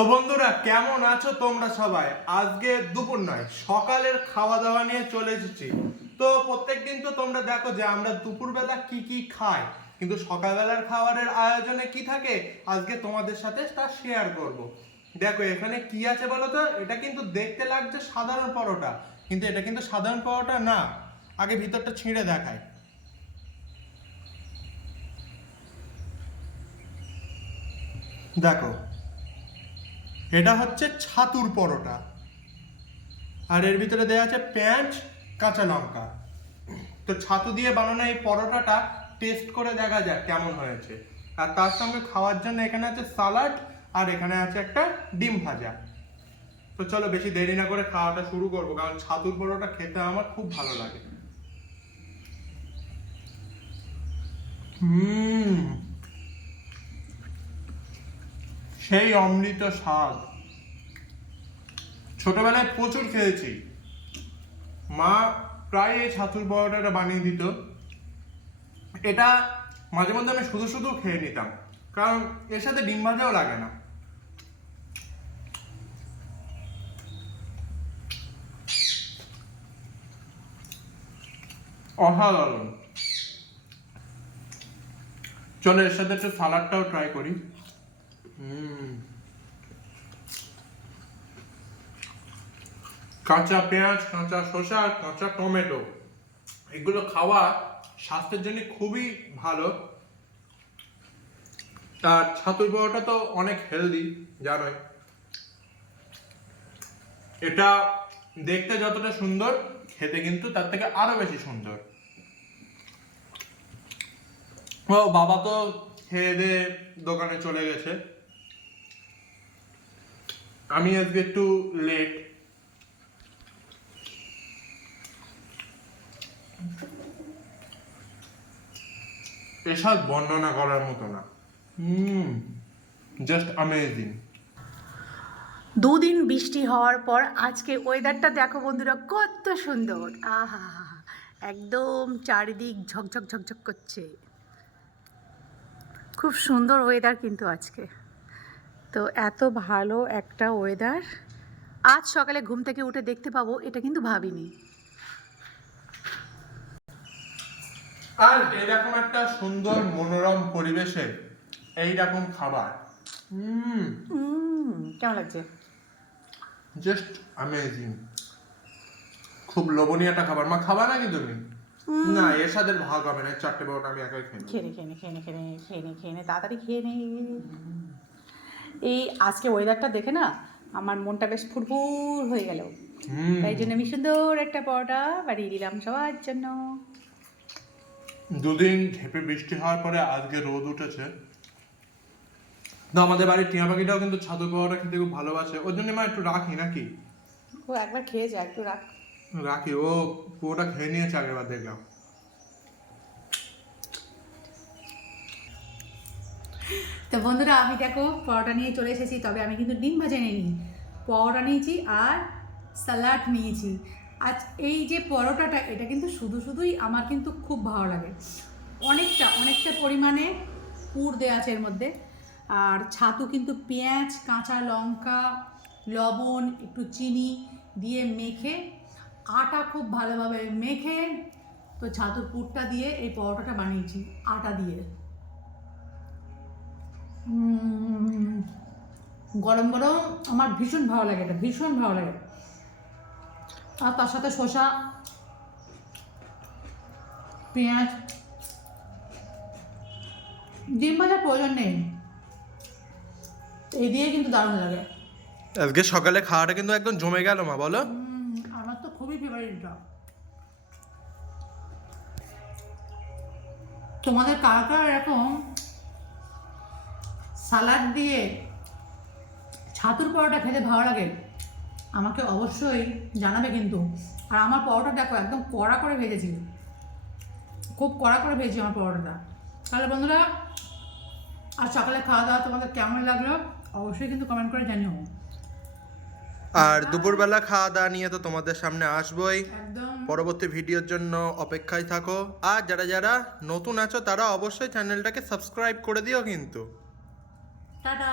তো বন্ধুরা কেমন আছো তোমরা সবাই? আজকে দুপুর নয় সকালের খাওয়া দাওয়া নিয়ে চলে এসেছি। তো প্রত্যেকদিন তো তোমরা দেখো যে আমরা দুপুরবেলা কি কি খাই, কিন্তু সকালবেলার খাবারের আয়োজনে কি থাকে আজকে তোমাদের সাথে তা শেয়ার করব। দেখো এখানে কি আছে বলো তো। এটা কিন্তু দেখতে লাগছে সাধারণ পরোটা, কিন্তু এটা কিন্তু সাধারণ পরোটা না। আগে ভিতরটা ছিঁড়ে দেখায়। দেখো এটা হচ্ছে ছাতুর পরোটা, আর এর ভিতরে দেওয়া আছে পেঁয়াজ কাঁচা লঙ্কা। তো ছাতু দিয়ে বানানো এই পরোটাটা টেস্ট করে দেখা যাক কেমন হয়েছে। আর তার সঙ্গে খাওয়ার জন্য এখানে আছে সালাড, আর এখানে আছে একটা ডিম ভাজা। তো চলো বেশি দেরি না করে খাওয়াটা শুরু করবো, কারণ ছাতুর পরোটা খেতে আমার খুব ভালো লাগে। সেই অমৃত স্বাদ। ছোটবেলায় প্রচুর খেয়েছি, মা প্রায় এই ছাতুর পরোটাটা বানিয়ে দিত। এটা মাঝে মধ্যে আমি শুধু শুধু খেয়ে নিতাম, কারণ এর সাথে ডিম ভাজাও লাগে না। অসাধারণ। চলো এর সাথে একটু সালাডটাও ট্রাই করি। কাঁচা পেঁয়াজ, কাঁচা শসা আর কাঁচা টমেটো, এগুলো খাওয়া স্বাস্থ্যের জন্য খুবই ভালো। আর ছাতুর পরোটা তো অনেক হেলদি জানোই। এটা দেখতে যতটা সুন্দর, খেতে কিন্তু তার থেকে আরো বেশি সুন্দর। ও বাবা তো খেয়ে দিয়ে দোকানে চলে গেছে, আমি আজকে একটু লেট। এসব বর্ণনা করার মতো না। Just amazing. দুদিন বৃষ্টি হওয়ার পর আজকে ওয়েদারটা দেখো বন্ধুরা, কত সুন্দর। আহা, একদম চারিদিক ঝকঝক ঝকঝক করছে। খুব সুন্দর ওয়েদার কিন্তু আজকে। তো এত ভালো একটা ওয়েদার আজ সকালে ঘুম থেকে উঠে দেখতে পাবো, এটা কিন্তু ভাবিনি। আর এরকম একটা সুন্দর মনোরম পরিবেশে এইরকম খাবার কেমন লাগছে? Just amazing. খুব লোভনীয় একটা খাবার। মা খাবা নাকি তুমি? না, এর সাথে ভাগ হবে না, চারটে পরোটা আমি একাই খেয়ে নেব। খেয়ে নে তাড়াতাড়ি খেয়ে নে। এই আজকে ওয়েদারটা দেখে না আমার মনটা বেশ ফুরফুর হয়ে গেল। তাই জন্য আমি সুন্দর একটা পরোটা বানিয়ে দিলাম সবার জন্য। দুদিন ঝেপে বৃষ্টি হওয়ার পরে আজকে রোদ উঠেছে। তো আমাদের বাড়ির টিয়া পাখিটাও কিন্তু ছাতুর পরোটা খেতে খুব ভালোবাসে, ওর জন্য মা একটু রাখি নাকি? ও একবার খেয়েছে, একটু রাখি। ও পুরোটা খেয়ে নিয়েছে আগের বার দেখলাম। তো বন্ধুরা আমি দেখো পরোটা নিয়ে চলে এসেছি, তবে আমি কিন্তু ডিম ভাজা নিইনি, পরোটা নিয়েছি আর স্যালাড নিয়েছি। আজ এই যে পরোটাটা, এটা কিন্তু শুধুই আমার কিন্তু খুব ভালো লাগে। অনেকটা পরিমাণে পুর দেওয়া আছে এর মধ্যে। আর ছাতু কিন্তু পেঁয়াজ কাঁচা লঙ্কা লবণ একটু চিনি দিয়ে মেখে, আটা খুব ভালোভাবে মেখে, তো ছাতুর পুরটা দিয়ে এই পরোটাটা বানিয়েছি আটা দিয়ে। গরম গরম আমার ভীষণ ভালো লাগে, এটা ভীষণ ভালো লাগে। আর তার সাথে শসা পেঁয়াজ, ডিম ভাজার প্রয়োজন নেই, এই দিয়ে কিন্তু দারুণ লাগে। আজকে সকালে খাওয়াটা কিন্তু একদম জমে গেল মা, বলো। আমার তো খুবই ফেভারিট এটা। তোমাদের কার কার এরকম সালাড দিয়ে ছাতুর পরোটা খেতে ভালো লাগে আমাকে অবশ্যই জানাবে কিন্তু। আর আমার পরোটা দেখো একদম কড়া করে ভেজেছি, খুব কড়া করে ভেজেছি আমার পরোটাটা। তাহলে বন্ধুরা আর সকালে খাওয়া দাওয়া তোমাদের কেমন লাগলো অবশ্যই কিন্তু কমেন্ট করে জানিও। আর দুপুরবেলা খাওয়া দাওয়া নিয়ে তো তোমাদের সামনে আসবোই। একদম পরবর্তী ভিডিওর জন্য অপেক্ষায় থাকো। আর যারা যারা নতুন আছো তারা অবশ্যই চ্যানেলটাকে সাবস্ক্রাইব করে দিও কিন্তু। টাটা।